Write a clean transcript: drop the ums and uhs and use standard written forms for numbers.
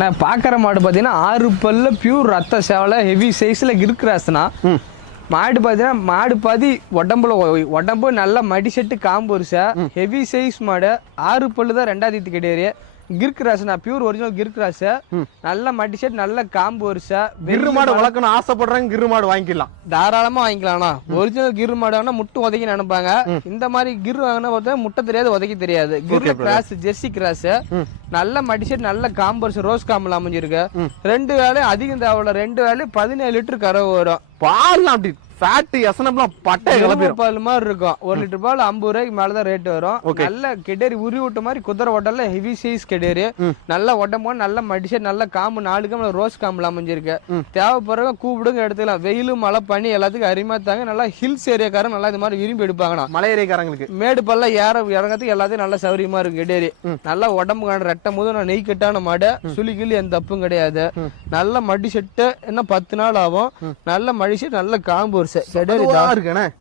நான் பாக்குற மாடு பாத்தீங்கன்னா 6 பல்ல பியூர் ரத்த சேவலை ஹெவி சைஸ்ல கிர்கிராஸ்னா மாடு பாத்தீங்கன்னா மாடு பாதி உடம்பு நல்ல மடி செட்டு காம்பு வருஷா ஹெவி சைஸ் மாடு 6 பல்லு தான் 2வது கிடையாது கிர்கிராஸ் நான் பியூர் ஒரிஜினல் கிர்கிராஸ் நல்ல மடி செட் நல்ல காம்பு வருஷா கிரு மாடு வளர்க்கணும் ஆசைப்படுறாங்க கிரு மாடு வாங்கிக்கலாம் தாராளமா வாங்கிக்கலாம்ண்ணா ஒரிஜினல் கிரு மாடு முட்டை உதைக்கி நினைப்பாங்க இந்த மாதிரி கிரு வாங்கினா பார்த்தா முட்டை தெரியாது உதைக்க தெரியாது கிரு கிராஸ் ஜெர்சி கிராஸ் நல்ல மடிசெட் நல்ல காம்பர்ஸ் ரோஸ் காம்பல் அமைஞ்சிருக்கு 2 வேலை அதிகம் தேவையில்ல 2 வேலை 17 லிட்டர் கறவை வரும் பால் அப்படி ஃபேட் எசனப்லாம் பட்டை கிளப்பிரும் பால் மாதிரி இருக்கும் 1 லிட்டர் பால் 50 ரூபாய்க்கு மேலதான் ரேட் வரும் நல்ல கெடேரி உரி விட்ட மாதிரி குதிரை ஓட்டல்ல ஹெவி சைஸ் கெடேரி நல்ல உடம்பு நல்ல மடிசெட் நல்ல காம்பு 4 காம்பு ரோஸ் காம்புல அமைஞ்சிருக்கு தேவைப்படுறவங்க கூப்பிடுங்க எடுத்துக்கலாம் வெயிலு மழை பனி எல்லாத்துக்கும் அருமையா தாங்க நல்லா ஹில்ஸ் ஏரியாக்காரங்க நல்லா இந்த மாதிரி விரும்பி எடுப்பாங்கண்ணா மலை ஏரியாக்காரங்களுக்கு மேடு பல்ல இறங்கறதுக்கு எல்லாத்தையும் நல்ல சௌரியமா இருக்கு கெடேரி நல்லா உடம்பு காண ரெட்டை போது நான் நெய் கட்டான மாடு சுழி கிளி எந்த தப்பும் கிடையாது நல்ல மடி செட்டு என்ன 10 நாள் ஆகும் நல்ல மடி செட் நல்ல காம்பு இருக்குண்ணே